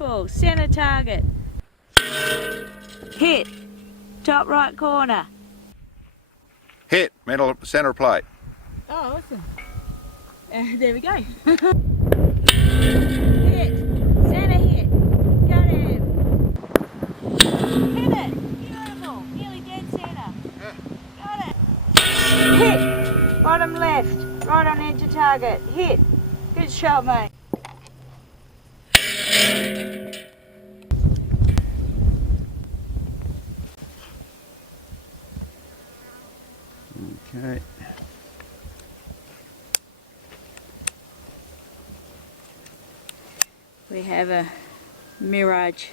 rifle, center target. Hit, top right corner. Hit, middle center plate. Oh, awesome. There we go. Hit, center hit. Got him. Hit it. Beautiful. Nearly dead center. Got it. Hit. Bottom left. Right on edge of target. Hit. Good shot, mate. Okay. We have a Mirage.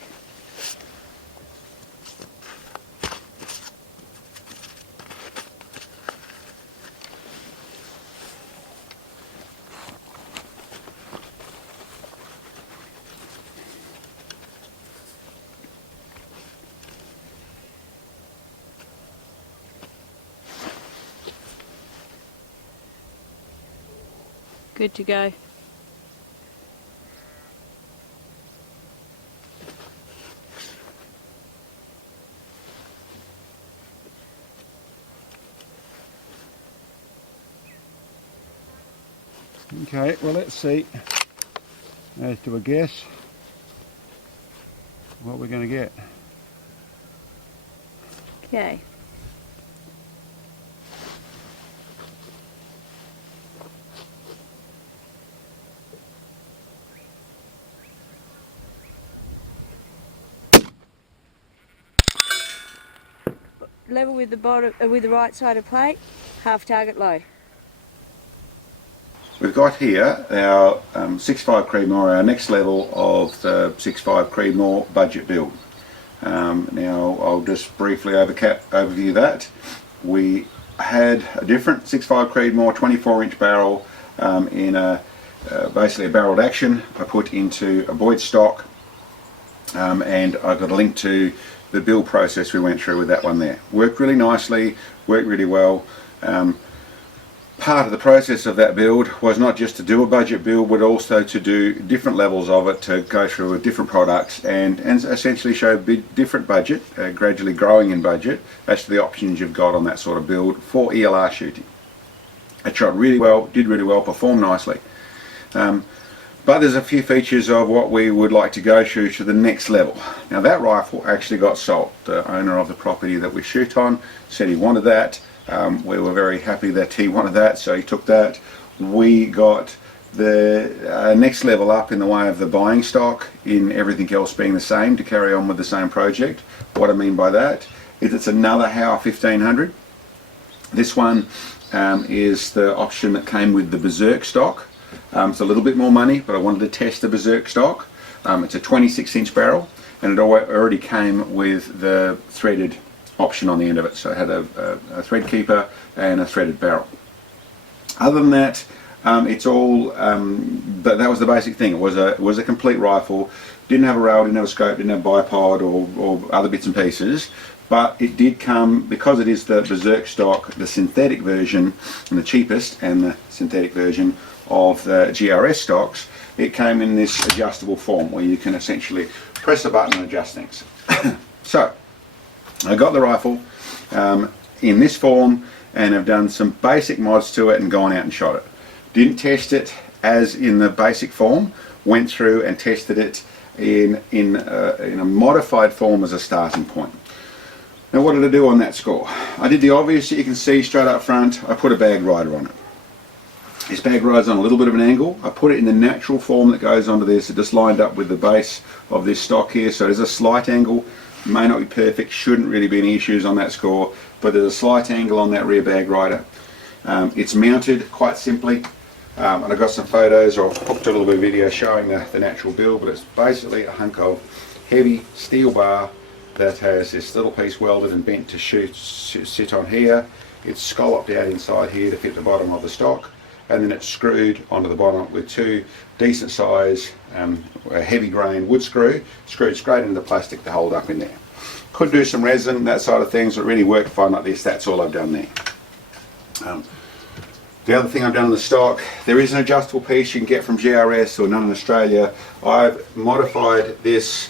Good to go. Okay, well let's see, as to a guess, what we're going to get. Okay. Level with the bottom, with the right side of plate, half target low. We've got here our 6.5 Creedmoor, our next level of the 6.5 Creedmoor budget build. Now I'll just briefly overview that. We had a different 6.5 Creedmoor 24-inch barrel in basically a barreled action. I put into a Boyd stock, and I've got a link to the build process we went through with that one there. Worked really nicely, worked really well. Part of the process of that build was not just to do a budget build, but also to do different levels of it, to go through with different products and essentially show a bit different budget, gradually growing in budget as to the options you've got on that sort of build for ELR shooting. It shot really well, did really well, performed nicely. But there's a few features of what we would like to go through to the next level. Now that rifle actually got sold. The owner of the property that we shoot on said he wanted that. We were very happy that he wanted that, so he took that. We got the next level up in the way of the buying stock, in everything else being the same, to carry on with the same project. What I mean by that is it's another Howa 1500. This one is the option that came with the Berserk stock. It's a little bit more money, but I wanted to test the Berserk stock. It's a 26-inch barrel, and it already came with the threaded option on the end of it, so it had a thread keeper and a threaded barrel. Other than that, it's all that was the basic thing. It was a complete rifle. Didn't have a rail, didn't have a scope, didn't have bipod or other bits and pieces, but it did come, because it is the Berserk stock, the synthetic version, and the cheapest, and the synthetic version of the GRS stocks. It came in this adjustable form where you can essentially press a button and adjust things. So I got the rifle in this form, and have done some basic mods to it and gone out and shot it. Didn't test it as in the basic form, went through and tested it in a modified form as a starting point. Now what did I do on that score? I did the obvious that you can see straight up front. I put a bag rider on it. This bag rider's on a little bit of an angle. I put it in the natural form that goes onto this. It just lined up with the base of this stock here, so there's a slight angle. May not be perfect, shouldn't really be any issues on that score, but there's a slight angle on that rear bag rider. It's mounted quite simply, and I got some photos, or hooked a little bit of video showing the natural build, but it's basically a hunk of heavy steel bar that has this little piece welded and bent to sit on here. It's scalloped out inside here to fit the bottom of the stock, and then it's screwed onto the bottom with two decent size heavy grain wood screwed straight into the plastic to hold up in there. Could do some resin, that side of things, but really worked fine like this. That's all I've done there. The other thing I've done in the stock, there is an adjustable piece you can get from GRS or none in Australia. I've modified this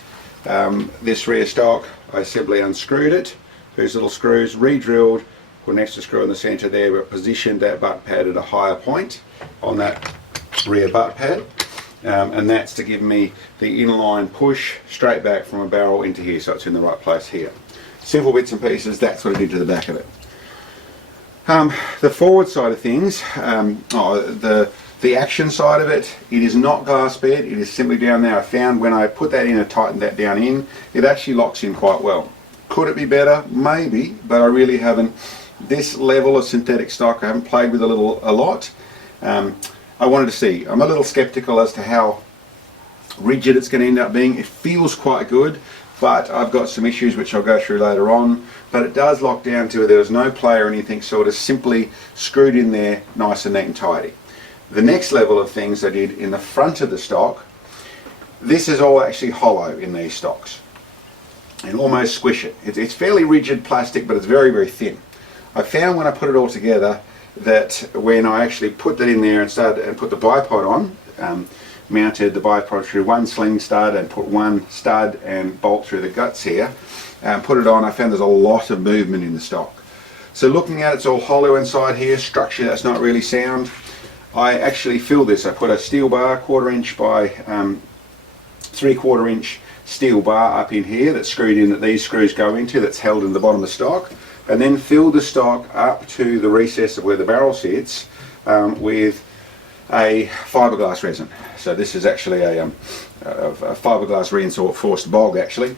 this rear stock. I simply unscrewed it, these little screws, re-drilled, put an extra screw in the centre there, but positioned that butt pad at a higher point on that rear butt pad. And that's to give me the inline push straight back from a barrel into here, so it's in the right place here. Simple bits and pieces, that's what I did to the back of it. The forward side of things, the action side of it, it is not glass bed, it is simply down there. I found when I put that in and tightened that down in, it actually locks in quite well. Could it be better? Maybe, but I really haven't. This level of synthetic stock I haven't played with a lot. I wanted to see. I'm a little skeptical as to how rigid it's going to end up being. It feels quite good, but I've got some issues which I'll go through later on. But it does lock down to it. There was no play or anything, so it is simply screwed in there nice and neat and tidy. The next level of things I did in the front of the stock, this is all actually hollow in these stocks. And almost squish it. It's fairly rigid plastic, but it's very, very thin. I found when I put it all together that when I actually put that in there and started and put the bipod on, mounted the bipod through one sling stud and put one stud and bolt through the guts here, put it on, I found there's a lot of movement in the stock. So looking at it, it's all hollow inside here, structure that's not really sound. I actually filled this. I put a steel bar, 1/4 inch by 3/4 inch steel bar up in here that's screwed in, that these screws go into, that's held in the bottom of the stock, and then filled the stock up to the recess of where the barrel sits with a fiberglass resin. So this is actually a fiberglass reinforced bog, actually,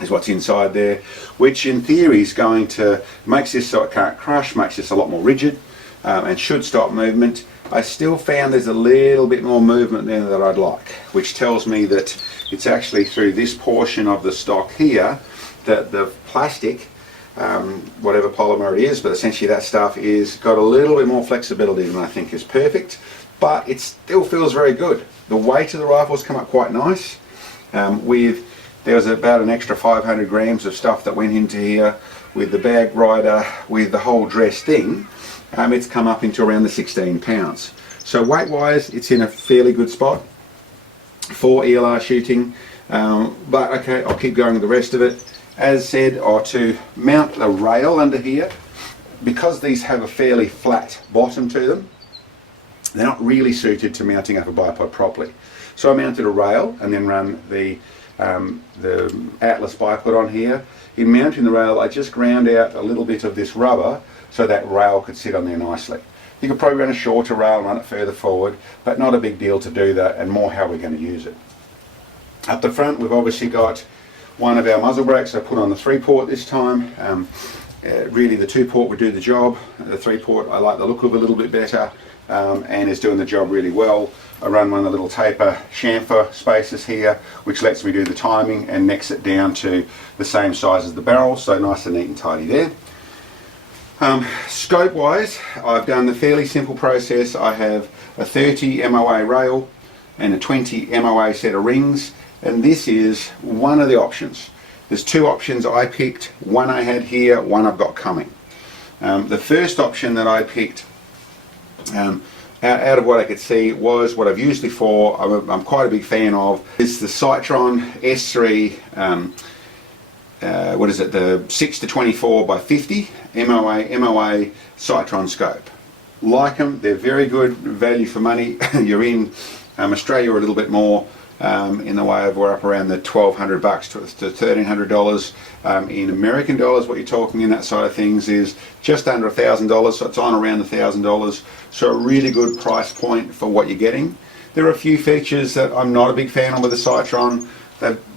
is what's inside there, which in theory is going to, makes this so it can't crush, makes this a lot more rigid, and should stop movement. I still found there's a little bit more movement there that I'd like, which tells me that it's actually through this portion of the stock here that the plastic, whatever polymer it is, but essentially that stuff is got a little bit more flexibility than I think is perfect, but it still feels very good. The weight of the rifles come up quite nice. There was about an extra 500 grams of stuff that went into here with the bag rider, with the whole dress thing. It's come up into around the 16 pounds. So weight wise, it's in a fairly good spot for ELR shooting, but okay, I'll keep going with the rest of it. As said, or to mount the rail under here, because these have a fairly flat bottom to them, they're not really suited to mounting up a bipod properly. So I mounted a rail and then run the Atlas bipod on here. In mounting the rail, I just ground out a little bit of this rubber so that rail could sit on there nicely. You could probably run a shorter rail and run it further forward, but not a big deal to do that, and more how we're going to use it. Up the front, we've obviously got one of our muzzle brakes. I put on the 3-port this time. Really the 2-port would do the job. The 3-port I like the look of a little bit better, and is doing the job really well. I run one of the little taper chamfer spaces here, which lets me do the timing and necks it down to the same size as the barrel, so nice and neat and tidy there. Scope wise, I've done the fairly simple process. I have a 30 MOA rail and a 20 MOA set of rings, and this is one of the options. There's 2 options I picked, one I had here, one I've got coming. The first option that I picked, out of what I could see, was what I've used before. I'm quite a big fan of. It's the Sightron SIII, what is it, the 6-24 by 50 MOA Sightron scope. Like them, they're very good value for money. You're in Australia or a little bit more, in the way of, we're up around the $1,200 to $1,300. In American dollars, what you're talking in that side of things is just under $1,000, so it's on around $1,000. So a really good price point for what you're getting. There are a few features that I'm not a big fan of with the Sightron.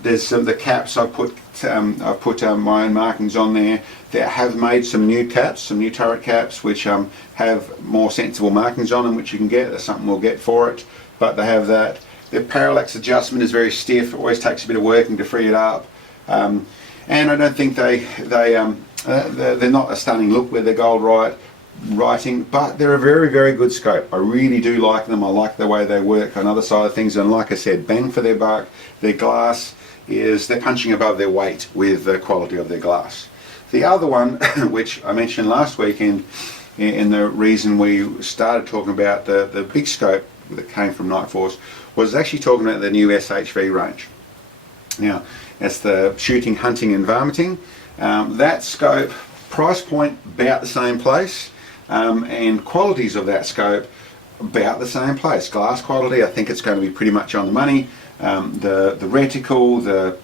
There's the caps. I've put my own markings on there. They have made some new caps, some new turret caps, which have more sensible markings on them, which you can get. That's something we'll get for it. But they have that. Their parallax adjustment is very stiff. It always takes a bit of working to free it up. And I don't think they're not a stunning look with their gold writing, but they're a very, very good scope. I really do like them. I like the way they work on other side of things, and like I said, bang for their buck. Their glass is, they're punching above their weight with the quality of their glass. The other one, which I mentioned last weekend, and the reason we started talking about the big scope that came from Nightforce was actually talking about the new SHV range. Now, that's the shooting, hunting and varminting. That scope, price point about the same place, and qualities of that scope about the same place. Glass quality, I think it's going to be pretty much on the money. The reticle, the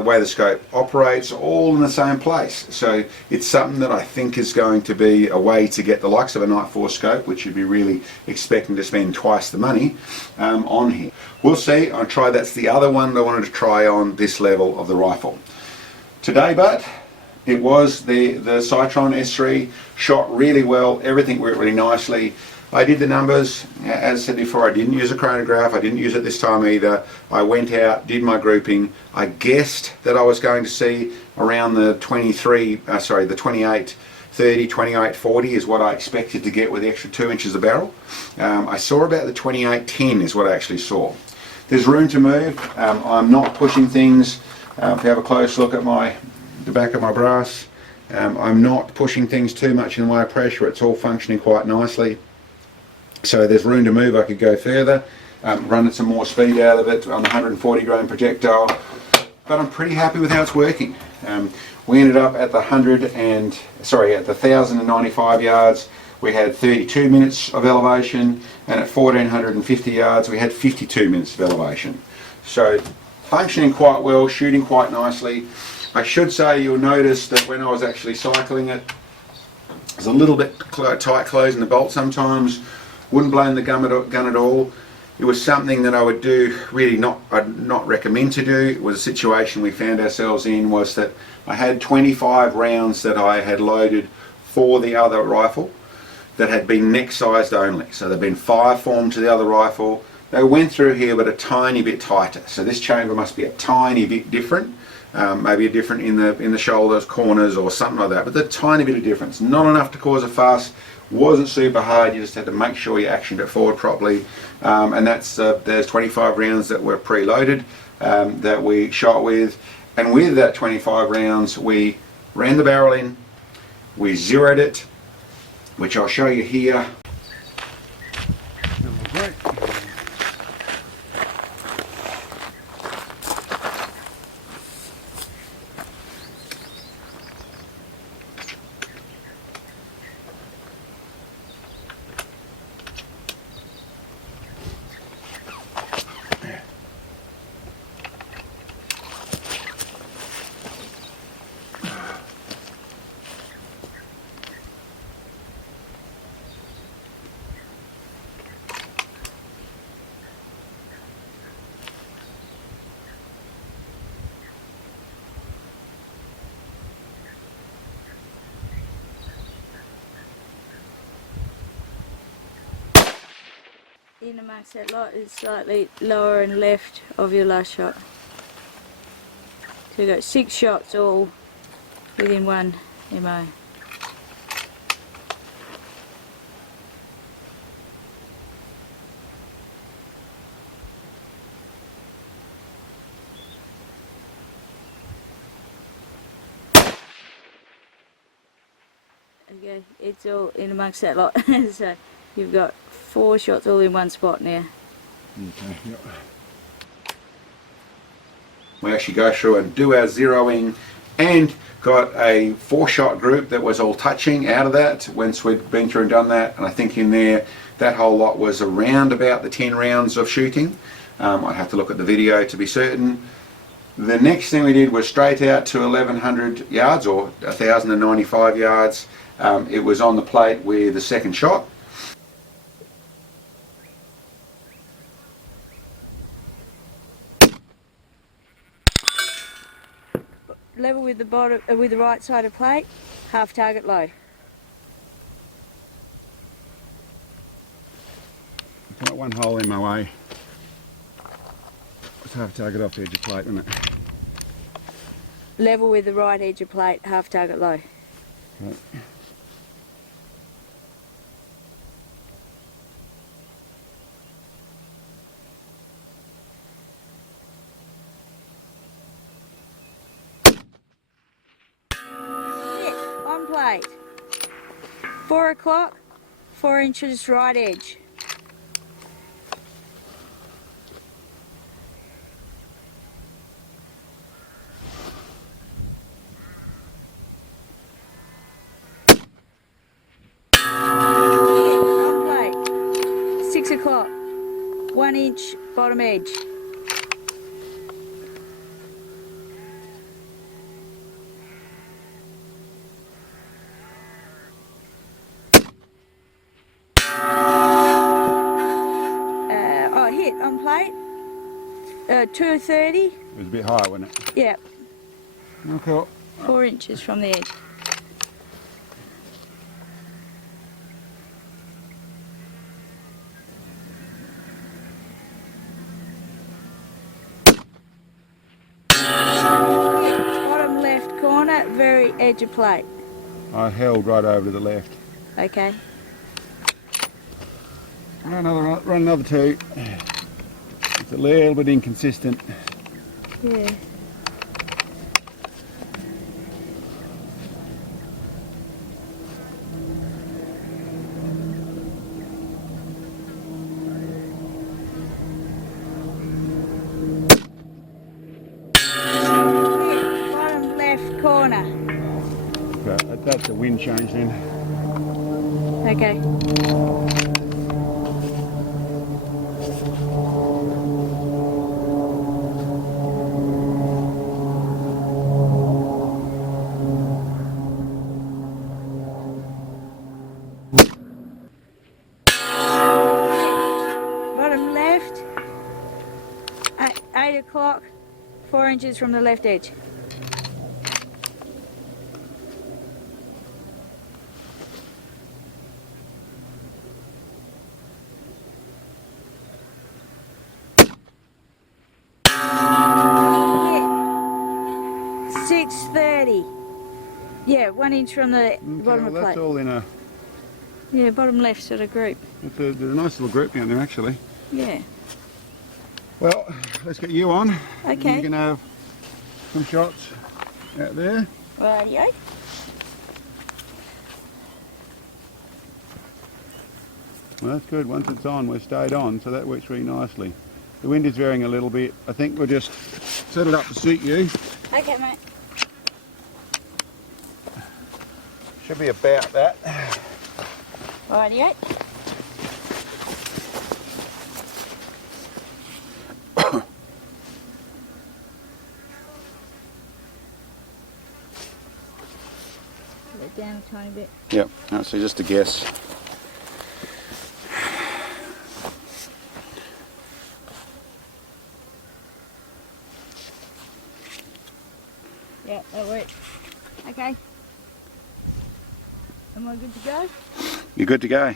way the scope operates, all in the same place. So it's something that I think is going to be a way to get the likes of a Nightforce scope, which you'd be really expecting to spend twice the money on here. We'll see. I'll try. That's the other one that I wanted to try on this level of the rifle. Today, but it was the Sightron SIII, shot really well, everything worked really nicely. I did the numbers, as I said before, I didn't use a chronograph, I didn't use it this time either. I went out, did my grouping, I guessed that I was going to see around the 28 30, 28 40 is what I expected to get with the extra 2 inches of barrel. I saw about the 28 10 is what I actually saw. There's room to move, I'm not pushing things. If you have a close look at the back of my brass, I'm not pushing things too much in the way of pressure, it's all functioning quite nicely. So there's room to move. I could go further, run some more speed out of it on the 140 grain projectile, but I'm pretty happy with how it's working. We ended up at the 1,095 yards. We had 32 minutes of elevation, and at 1,450 yards we had 52 minutes of elevation. So functioning quite well, shooting quite nicely. I should say you'll notice that when I was actually cycling it, it's a little bit tight closing the bolt sometimes. Wouldn't blame the gun at all. It was something that I would do, really I'd not recommend to do. It was a situation we found ourselves in, was that I had 25 rounds that I had loaded for the other rifle that had been neck sized only. So there'd been 5 formed to the other rifle. They went through here but a tiny bit tighter. So this chamber must be a tiny bit different. Maybe a different in the shoulders, corners or something like that, but a tiny bit of difference. Not enough to cause a fuss. Wasn't super hard, you just had to make sure you actioned it forward properly, and there's 25 rounds that were preloaded that we shot with, and with that 25 rounds we ran the barrel in, we zeroed it, which I'll show you here. Great. In amongst that lot is slightly lower and left of your last shot. So you've got 6 shots all within one MO. Okay, it's all in amongst that lot. So you've got 4 shots all in one spot now. Okay, yep. We actually go through and do our zeroing, and got a 4-shot group that was all touching out of that once we'd been through and done that, and I think in there that whole lot was around about the 10 rounds of shooting. I'd have to look at the video to be certain. The next thing we did was straight out to 1,100 yards or 1,095 yards. It was on the plate with the second shot. Level with the bottom, with the right side of plate, half target low. Got one hole in my way. It's half target off the edge of plate, isn't it? Level with the right edge of plate, half target low. Right. On plate. 4 o'clock, 4 inches right edge. On plate. 6 o'clock, 1 inch bottom edge. Hit on plate, 2:30. It was a bit higher, wasn't it? Yeah, Oh, cool. 4 inches from the edge. Bottom left corner, very edge of plate. I held right over to the left. Okay. Run another 2. It's a little bit inconsistent. Yeah. Bottom left corner. Okay, that's a wind change then. Okay. Bottom left, at 8 o'clock, 4 inches from the left edge. Hit. 6:30. Yeah, 1 inch from the bottom of the That's plate. all in a. Yeah, bottom left sort of group. There's a nice little group down there actually. Yeah. Well, let's get you on. Okay. You can have some shots out there. Rightio. Well, that's good. Once it's on, we're stayed on, so that works really nicely. The wind is veering a little bit. I think we'll just set it up to suit you. Okay, mate. Should be about that. Rightio. Put it down a tiny bit. Yep, so just a guess. Yeah, that works. Okay. Am I good to go? You're good to go.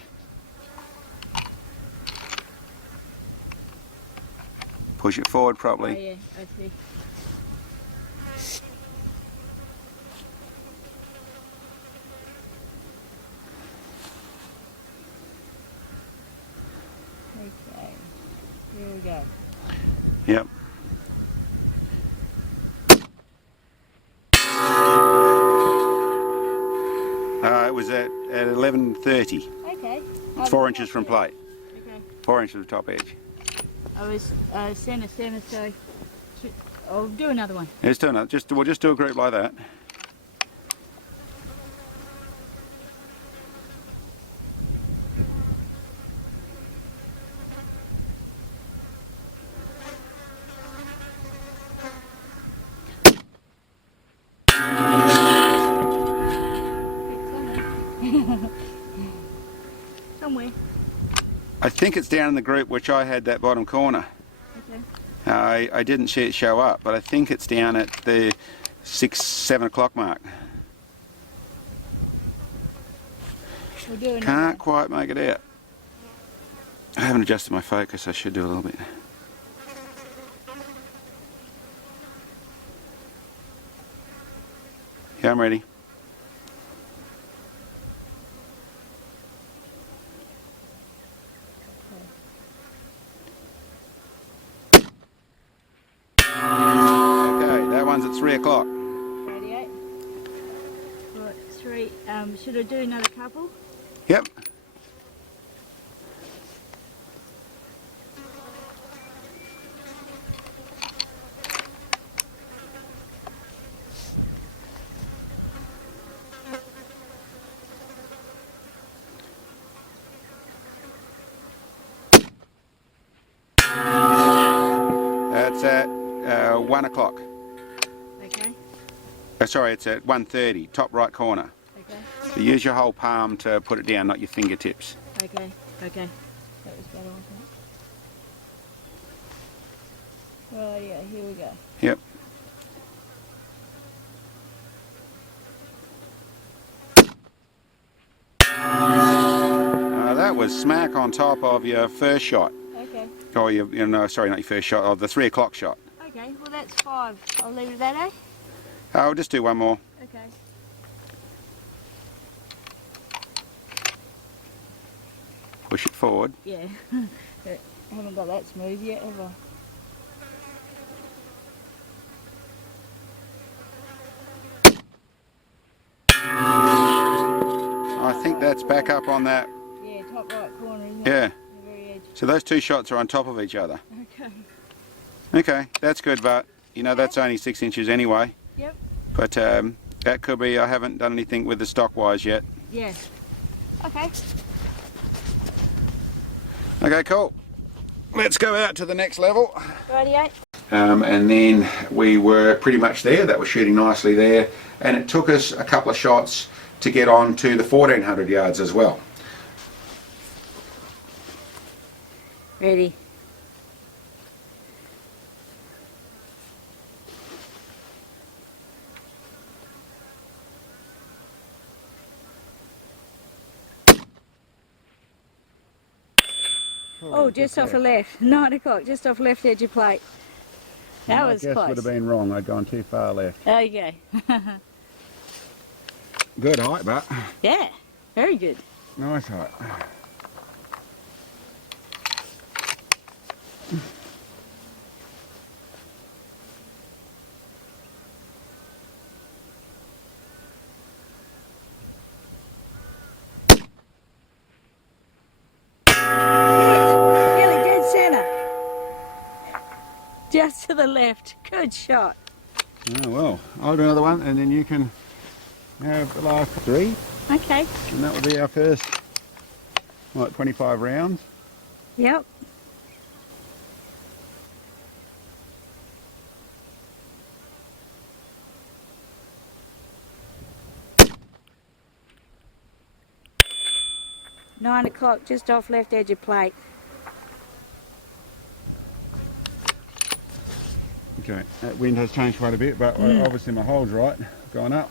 Push it forward Oh properly. yeah, I see. Okay, here we go. Yep. It was at 11:30. Okay. It's 4 inches from plate. Okay. 4 inches of top edge. I was centre, so I'll do another one. Let's do another. We'll just do a group like that. Somewhere. I think it's down in the group which I had that bottom corner. Okay. I didn't see it show up, but I think it's down at the 6, 7 o'clock mark. We'll do another Can't one. quite make it out. I haven't adjusted my focus, I should do a little bit. Yeah, I'm ready. Okay, that one's at 3 o'clock. 38. Right, 3. Should I do another couple? Yep. That's at 1 o'clock. Okay. Sorry, it's at 1:30, top right corner. Okay. So use your whole palm to put it down, not your fingertips. Okay. Okay. That was better, wasn't it? Oh yeah, here we go. Yep. That was smack on top of your first shot. Okay. Or your, no, sorry, not your first shot, of the 3 o'clock shot. Okay, well that's 5. I'll leave it at that, eh? I'll just do one more. Okay. Push it forward. Yeah. I haven't got that smooth yet, have I? I think that's back up on that. Yeah, top right corner, isn't it? Yeah. The very edge. So those 2 shots are on top of each other. Okay. Okay, that's good, but you know that's only 6 inches anyway. Yep. But that could be, I haven't done anything with the stock wise yet. Yeah. Okay. Okay, cool. Let's go out to the next level. Rightio. And then we were pretty much there. That was shooting nicely there. And it took us a couple of shots to get on to the 1400 yards as well. Ready. Oh, just off the left. 9 o'clock, just off left edge of plate. That was close. would have been wrong. I'd gone too far left. Okay. Good height, but Yeah, very good. nice height. Nearly dead centre. Just to the left. Good shot. Oh well, I'll do another one and then you can have the last 3. Okay. And that will be our first, what, 25 rounds. Yep. Nine o'clock, just off left edge of plate. Okay, that wind has changed quite a bit, but obviously my hole's right, going up.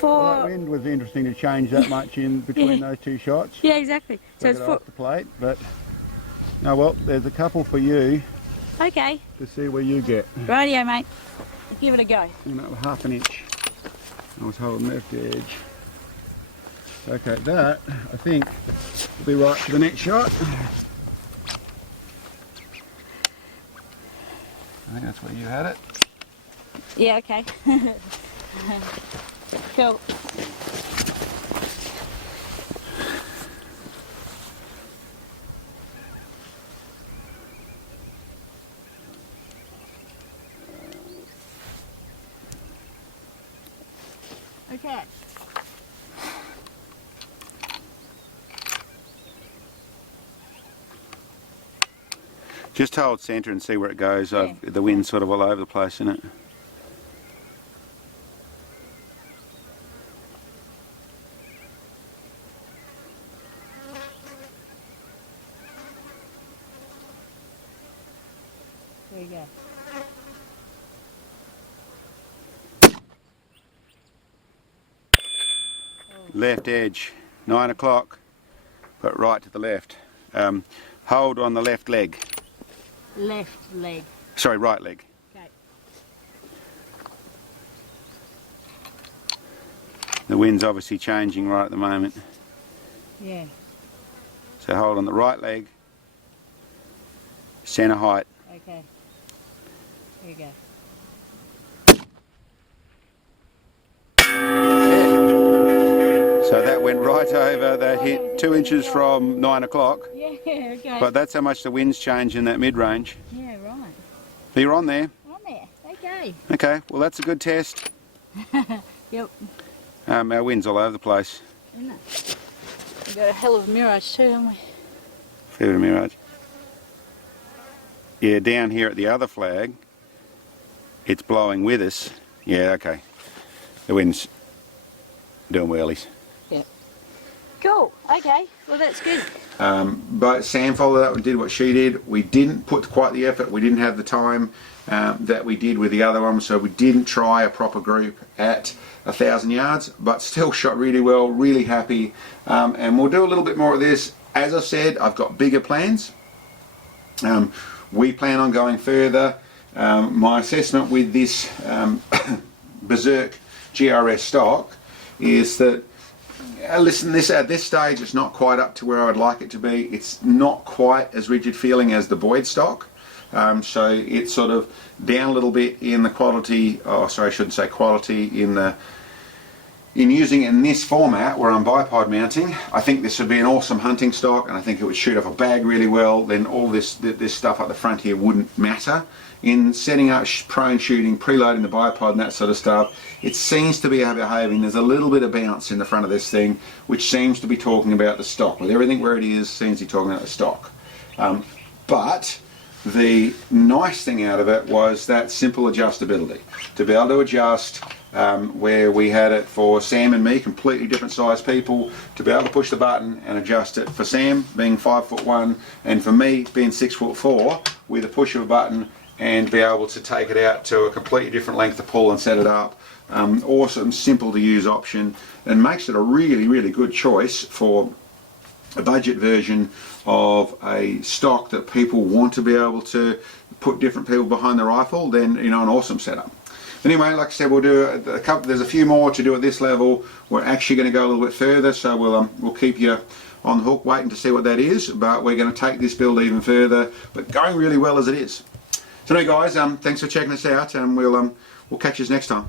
Well, that wind was interesting to change that much in between those 2 shots. Yeah, exactly. So it's off the plate, but no, well, there's a couple for you okay. to see where you get. Rightio, mate. Give it a go. And that was 1/2 inch. I was holding left edge. Okay, that I think will be right for the next shot. I think that's where you had it. Yeah, okay. Cool. Okay. Just hold centre and see where it goes. Yeah. The wind's sort of all over the place, isn't it? There you go. Left edge, 9 o'clock, but right to the left. Hold on the left leg. Left leg. Sorry, right leg. Okay. The wind's obviously changing right at the moment. Yeah. So hold on the right leg, centre height. Okay. Here we go. So that went right over, that hit 2 inches from 9 o'clock. Yeah, okay. But that's how much the wind's changed in that mid-range. Yeah, right. But you're on there. On there. Okay. Okay, well that's a good test. Yep. Our wind's all over the place. Isn't it? We've got a hell of a mirage too, haven't we? Fair bit of mirage. Yeah, down here at the other flag, it's blowing with us. Yeah, okay. The wind's doing whirlies. Yep. Cool. Okay. Well, that's good. But Sam followed up and did what she did. We didn't put quite the effort. We didn't have the time that we did with the other one, so we didn't try a proper group at 1,000 yards, but still shot really well, really happy. And we'll do a little bit more of this. As I said, I've got bigger plans. We plan on going further. My assessment with this Berserk GRS stock is that, listen, at this stage it's not quite up to where I'd like it to be. It's not quite as rigid feeling as the Boyd stock. So it's sort of down a little bit in the quality, oh sorry, I shouldn't say quality, in using it in this format where I'm bipod mounting. I think this would be an awesome hunting stock, and I think it would shoot off a bag really well. Then all this stuff up the front here wouldn't matter. In setting up prone shooting, preloading the bipod and that sort of stuff, it seems to be behaving. There's a little bit of bounce in the front of this thing, which seems to be talking about the stock. With everything where it is, seems to be talking about the stock. But the nice thing out of it was that simple adjustability. To be able to adjust where we had it for Sam and me, completely different size people, to be able to push the button and adjust it for Sam being 5'1" and for me being 6'4", with a push of a button, and be able to take it out to a completely different length to pull and set it up. Awesome, simple to use option, and makes it a really, really good choice for a budget version of a stock that people want to be able to put different people behind the rifle. Then, you know, an awesome setup. Anyway, like I said, we'll do a couple. There's a few more to do at this level. We're actually going to go a little bit further, so we'll keep you on the hook waiting to see what that is. But we're going to take this build even further, but going really well as it is. So anyway, guys, thanks for checking us out, and we'll catch you next time.